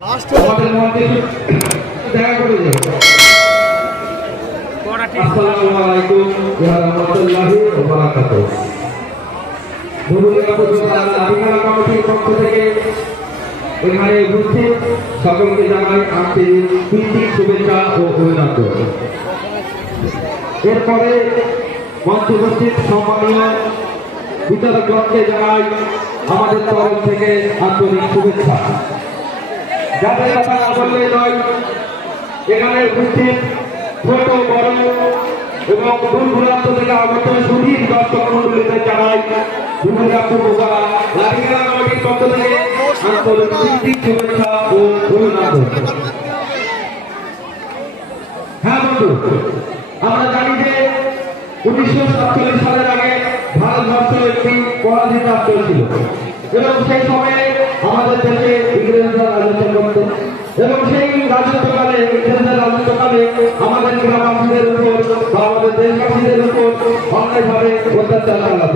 আমাদের মধ্যে দেখা করে যাও। আসসালামু আলাইকুম ওয়া রাহমাতুল্লাহি ওয়া বারাকাতুহু। বন্ধুরা আধিকার কমিটির পক্ষ থেকে এখানে উপস্থিত সকলকে জানাই আন্তরিক প্রীতি শুভেচ্ছা ও অভিনন্দন। এরপরে মঞ্চে উপস্থিত সম্মানীয় বিচারকগণকে জানাই আমাদের তরফ থেকে আন্তরিক শুভেচ্ছা। যাদের কথা না বললে নয়, এখানে উপস্থিত ছোট বড় এবং দূর দূরান্ত থেকে আগত সুধীর দর্শক মন্ডলীতে জানাই লাঠিখেলা কমিটির পক্ষ থেকে আন্তরিক শুভেচ্ছা ও অভিনন্দন। হ্যাঁ বন্ধু, আমরা জানি যে 1947 সালের আগে ভারতবর্ষ একটি পরাধীন রাষ্ট্র ছিল এবং সেই সময়ে আমাদের দেশে ইংরেজরা রাজত্ব করত এবং সেই রাজত্বকালে ইংরেজদের রাজত্বকালে আমাদের গ্রামবাসীদের উপর বা আমাদের দেশবাসীদের উপর অন্যায়ভাবে অত্যাচার চালাত।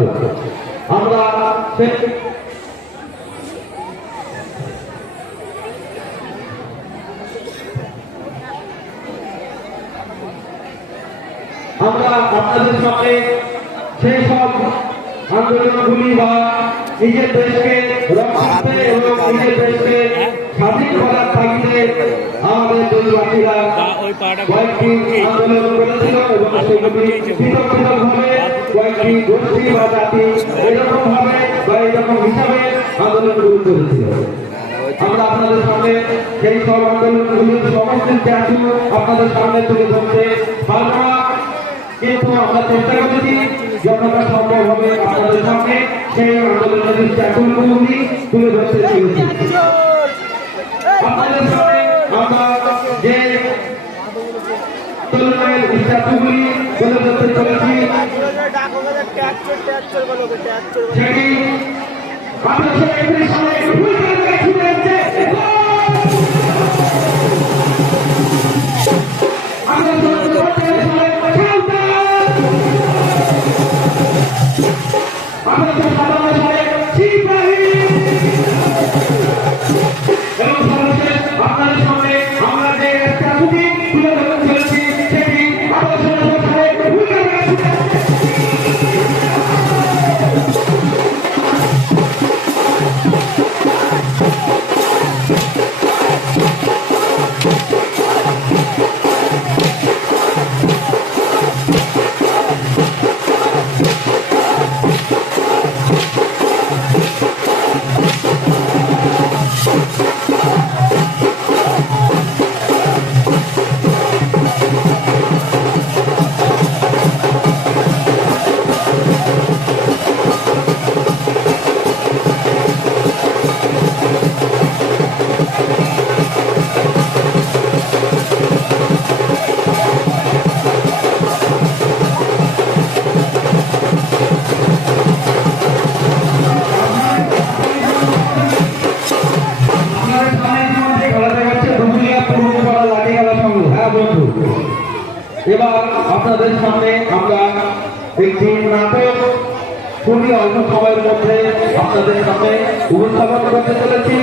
আমরা আপনাদের সামনে সেই সব আন্দোলনগুলি বা নিজের দেশকে রক্ষার্থে এবং নিজের দেশকে স্বাধীন করার তাগিদে আমাদের দেশবাসীরা কয়েকটি আন্দোলন করেছিল এবং সেগুলি পৃথক পৃথকভাবে কয়েকটি গোষ্ঠী বা জাতি এরকম ভাবে বা এরকম হিসাবে আন্দোলনগুলি করেছিল। আমরা আপনাদের সামনে সেই সব আন্দোলনগুলির সমস্ত ত্যাগ আপনাদের সামনে তুলে ধরতে পারব না, কিন্তু আমরা চেষ্টা করেছি যতটা সম্ভব হবে আপনাদের সামনে সেই আন্দোলনের ত্যাগগুলি তুলে ধরতে চলেছি। আপনাদের সামনে আমরা যে তরুণের ত্যাগগুলি তুলে ধরতে চলেছি সেটি 1931 সালে এবার আপনাদের সামনে আমরা একটি নাটক খুবই অল্প সময়ের মধ্যে আপনাদের সামনে উপস্থাপন করতে চলেছি।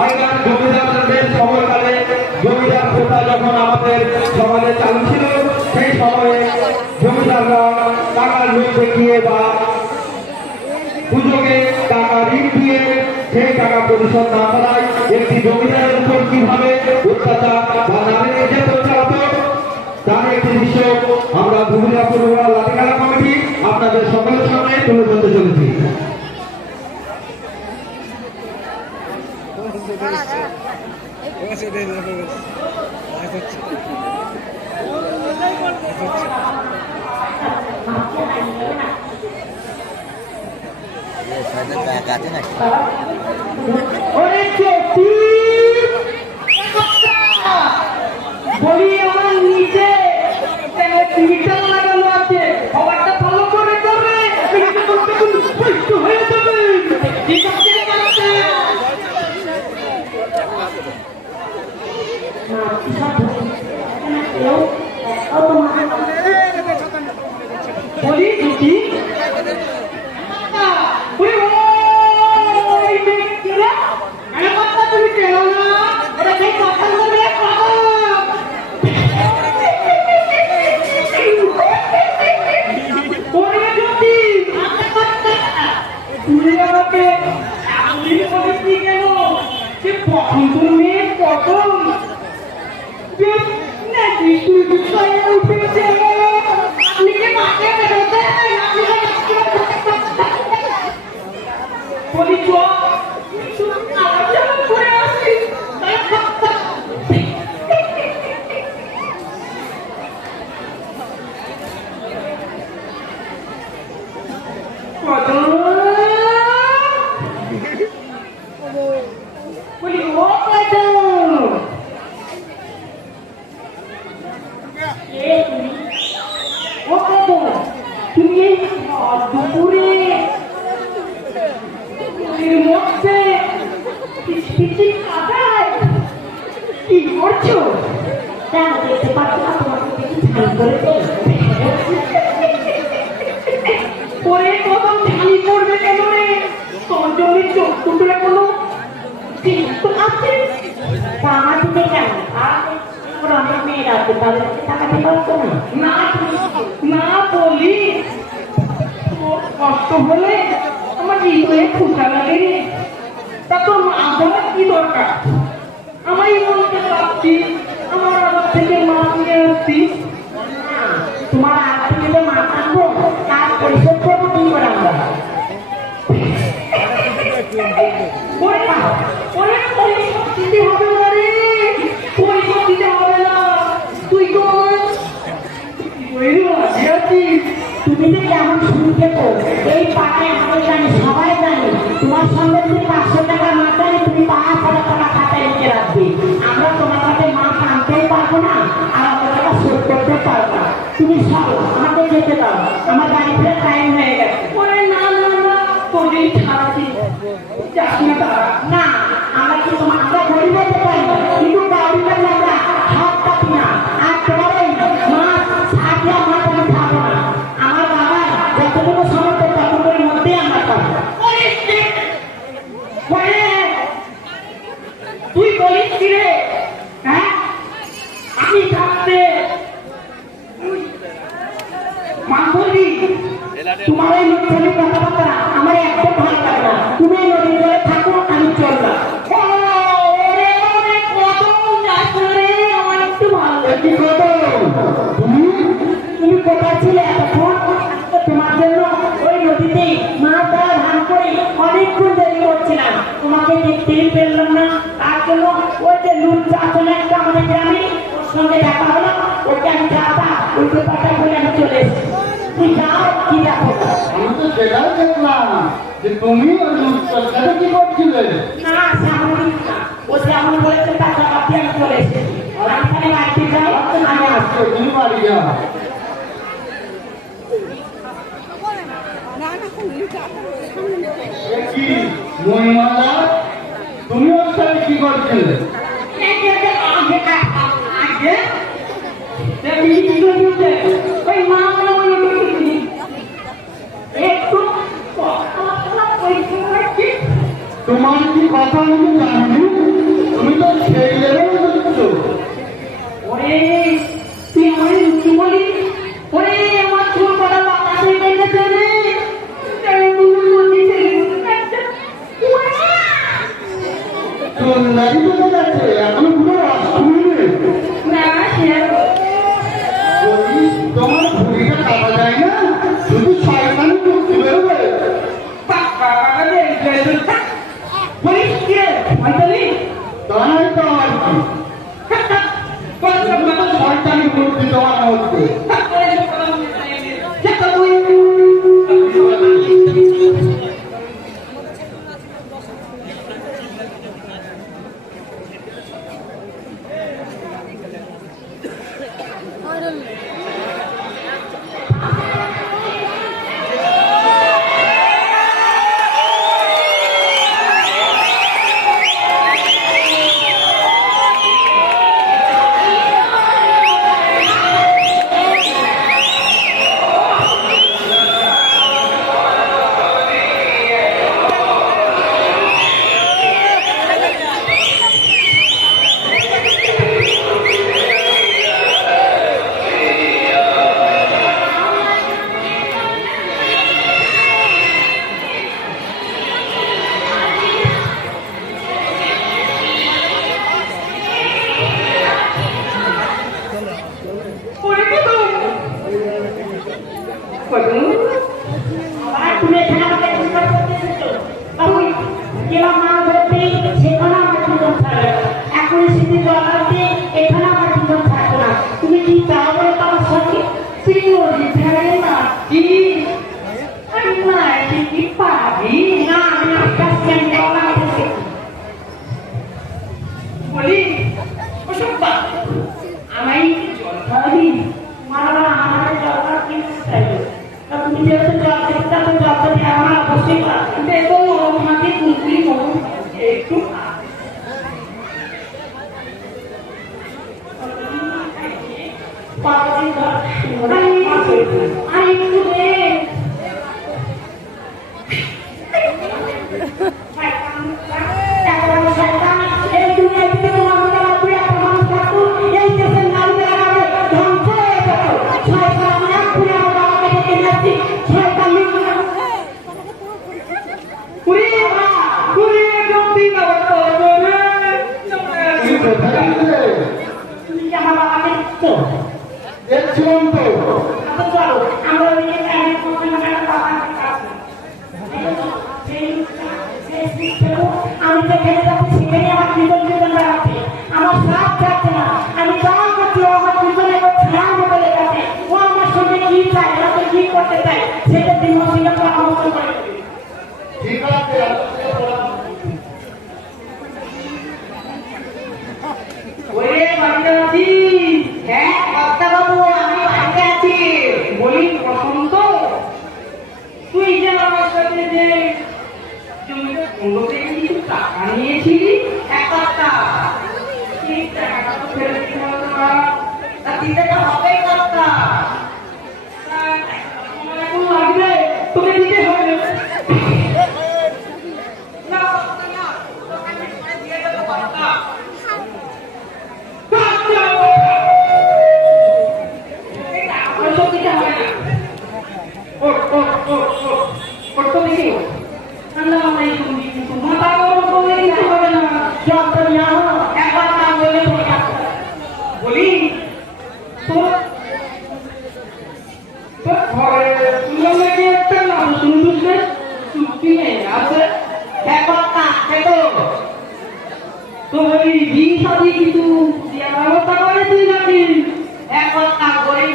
আগেকার জমিদারদের সময়কালে জমিদার প্রথা যখন আমাদের সমাজে চালু ছিল, সেই সময়ে জমিদাররা টাকার লোভ দেখিয়ে বা সুযোগে টাকা ঋণ দিয়ে সেই টাকা পরিশোধ না করায় একটি জমিদারের উপর কিভাবে অত্যাচার বা নারী নির্যাতন চালাত তার একটি বিষয় আমরা ধুবুলিয়াপুর লাঠিখেলা কমিটি আপনাদের সকলের সামনে তুলে ধরতে চলেছি। বলি আমার নিচে টিভিটা লাগানো আছে, খবরটা ভালো করে করবে, হয়ে যাবে। ঠিক আছে বলি দিদি যে পছন্দ মেয়ে প্রথম বেশ নাকি তুই বিষয়ে উঠেছে আপনি কি মাকে বেরোতে বলি তো আলোচনা করে আসি বলি ও তুমি এই দুপুরে মধ্যে কিছু কাটায় কি করছো কেন দেখতে পাচ্ছ না তোমাকে কিছু ছাই করেছে পরে কত ঝালি করবে কেন রে তোর জন্য চোখ টুকরে কোনো চিন্তা আছে তা আমার দিকে কেন আর ওর অনেক মেয়েরা আছে তাদেরকে টাকাতে পারতো না না না বলি তোর কষ্ট হলে আমার হৃদয়ে খুশা লাগে রে তা তোর মা বলার কি দরকার আমি বলতে পারছি আমার আবার থেকে মা নিয়ে আসছি তোমার আর থেকে যে মা আনবো তার পরিশোধ করবো কি করে আমরা ওরে ওরে পরিশোধ দিতে হবে না রে পরিশোধ দিতে হবে না তুই তো তুমি যে কেমন শুনতে তো এই পাড়ায় আমি জানি সবাই জানি তোমার সঙ্গে তুমি 500 টাকা মাথায় তুমি 5,000 টাকা খাতায় লিখে রাখবে আমরা তোমার কাছে মাছ আনতেই পারবো না আর আমরা টাকা শোধ করতে পারবো না তুমি সব আমাকে যেতে দাও আমার গাড়ি ফেরার টাইম হয়ে গেছে ওরে না না না তোদের ছাড়াছি যাস না তারা না আমরা কি তোমার আমরা গরিব হতে পারি কিন্তু গাড়িটা আমরা হাত কাটি না আর তোমার এই মাছ সাথে মাছ আমি খাবো না আমার বাবা যতটুকু সমর্থ ততটুকুর মধ্যেই আমরা খাবো তুই বলিস কি রে হ্যাঁ আমি থাকতে মাধবী তোমার এই মিথ্যামি কথাবার্তা আমার একদম ভালো লাগে না তুমি এই নদীর জলে থাকো আমি চললাম তুমি কোথায় ছিলে এতক্ষণ তোমার জন্য ওই নদীতে মাছ ধরা ধান করে অনেকক্ষণ দেরি করছিলাম তোমাকে দেখতেই পেলাম না তার জন্য ওই যে নুন চাচলে একটা আমাদের গ্রামে ওর সঙ্গে দেখা হলো ওকে আমি যাতা উল্টো পাতা করে আমি চলে এসেছি তুই যাও কি দেখো আমি তো সেটাই দেখলাম যে তুমি ওই সরকারে কি করছিলে না সামনে ও যেমন বলেছে তার জবাব দিয়ে আমি চলে এসেছি আমি এখানে বাড়িতে যাই আমি আসছি তুমি বাড়ি যাও এ কি মহিমালা তুমি ওর সাথে কি করছিলে তোমার কি কথা আমি জানি তুমি তো সেই লেভেল বুঝছো ওরে তুই আমার লুচি বলি ওরে আমার চুল করা বাতাস হয়ে গেছে রে তোর নারী চলে যাচ্ছে এখনো পুরো অষ্টমী না সে যদি তোমার ভুড়িটা কাটা যায় না শুধু শয়তানি করতে বেরোবে বলিস কি রে ভাইতালি তা নয় তো আর কি তুমি তো শয়তানি করতে তোমার মধ্যে বলি ওসব বাদ দে। আমায় একটু জল খাওয়াবি? মারা আমাদের জলটা কিনতে চাইবে তা তুমি যেহেতু জল খেতে চাও তো জলটা দিয়ে আমার অবশ্যই লাগবে দেখো আমাকে কুলকুলি করো একটু খা। পাঁচদিন ধরে আর একটু দে। ঘুরে জলদি খাওয়া করবে। তুমি কোথায় গেলে? দেখছিলাম তো। আমি যেখানে যাচ্ছি সেখানে আমার জীবন জীবন বেড়াচ্ছে আমার সাথ থাকছে না আমি যা করছি ও আমার জীবনে ছাড়ার মতো লেগেছে ও আমার সঙ্গে কি চায় আমাকে কি করতে চায় সেটা দিন সঙ্গে পরামর্শ করে দেবে। ঠিক আছে, ওরে বাড়িতে আছিস? হ্যাঁ বাবু আমি বাড়িতে আছি। বলি বসন্ত, তুই যে আমার সাথে যে জমিতে বন্ধক রেখে কিছু টাকা নিয়েছিলি, 1,000 টাকা, সেই টাকাটা তো ফেরত দিতে হবে না। তা দিতে তো হবেই কথা। তা আমার এখন লাগবে, তোকে দিতে হবে। না, দোকানে করে দিয়ে দেবো কথা।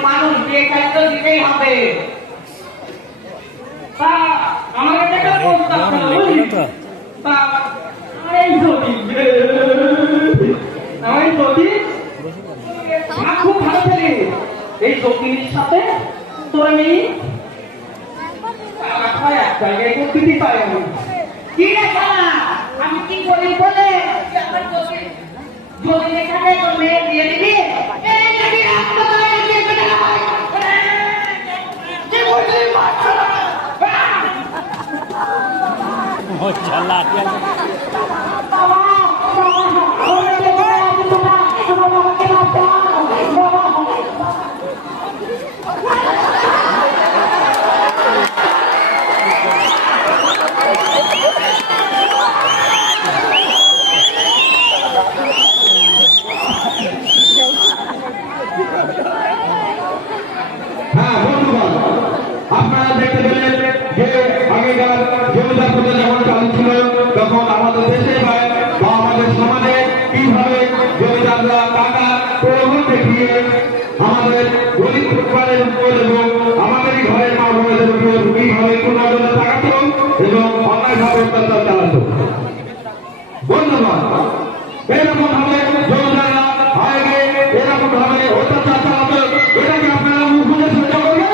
মানুষ দিয়ে খাই তো দিতেই হবে। তা আমাকে একটা প্রস্তাব করো, বুঝলি? তা এই যদি আমার খুব ভালো ছেলে, এই সত্যির সাথে তোর আমি এক জায়গায় করতে দিতে পারি আমি। কি রে শালা, আমি কি করি বলে তুই আমার যদি এখানে তোর মেয়ে দিয়ে দিবি? এই যদি আপনার দিয়ে দেবে না ভাই। কি বললি বাচ্চা? হ্যাঁ বন্ধুগণ, আপনারা দেখতে পেলেন যে আগেকার জমিদার প্রথা যখন চালু ছিল তখন আমাদের দেশে বা আমাদের সমাজে কিভাবে জমিদাররা টাকা প্রলোভন দেখিয়ে আমাদের গরিব পরিবারের উপর এবং আমাদেরই ঘরের মা বোনেদের উপর কিভাবে পুনর্জনে টাকাতো এবং অন্যায়ভাবে অত্যাচার চালাতো। বন্ধুগণ, এরকম ভাবে জমিদাররা আগে এরকম ভাবে অত্যাচার চালাতো, এটাকে আপনারা মুখ বুঝে সহ্য করবেন?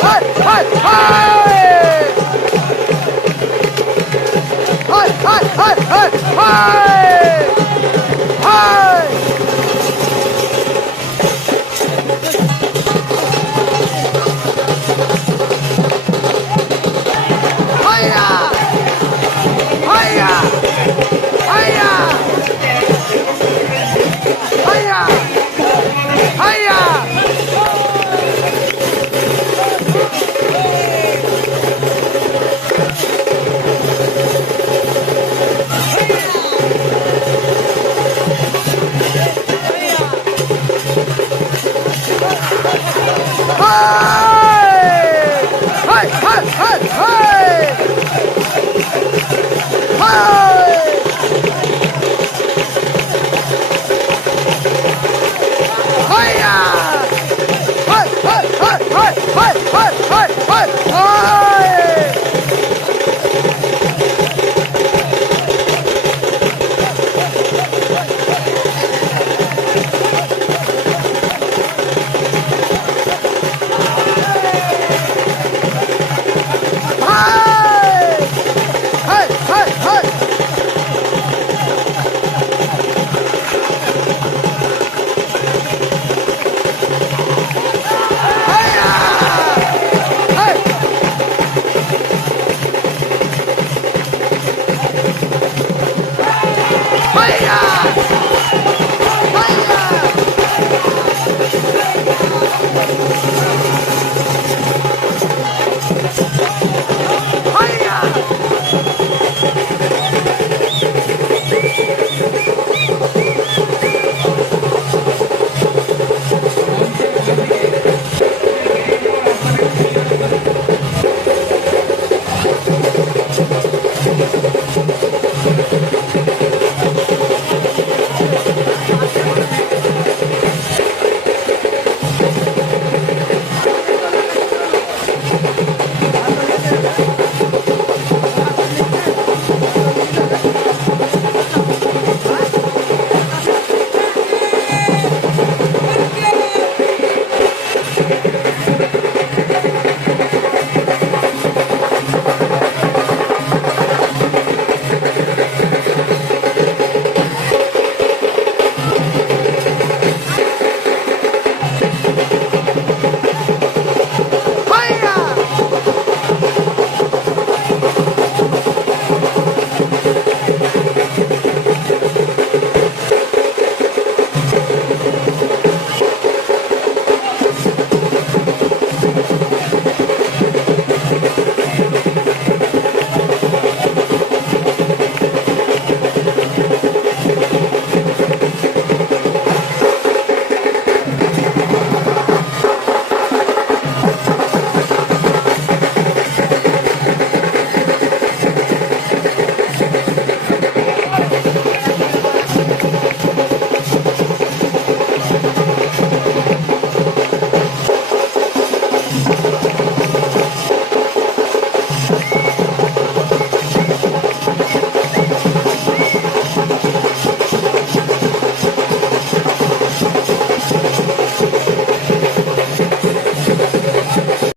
Hiya!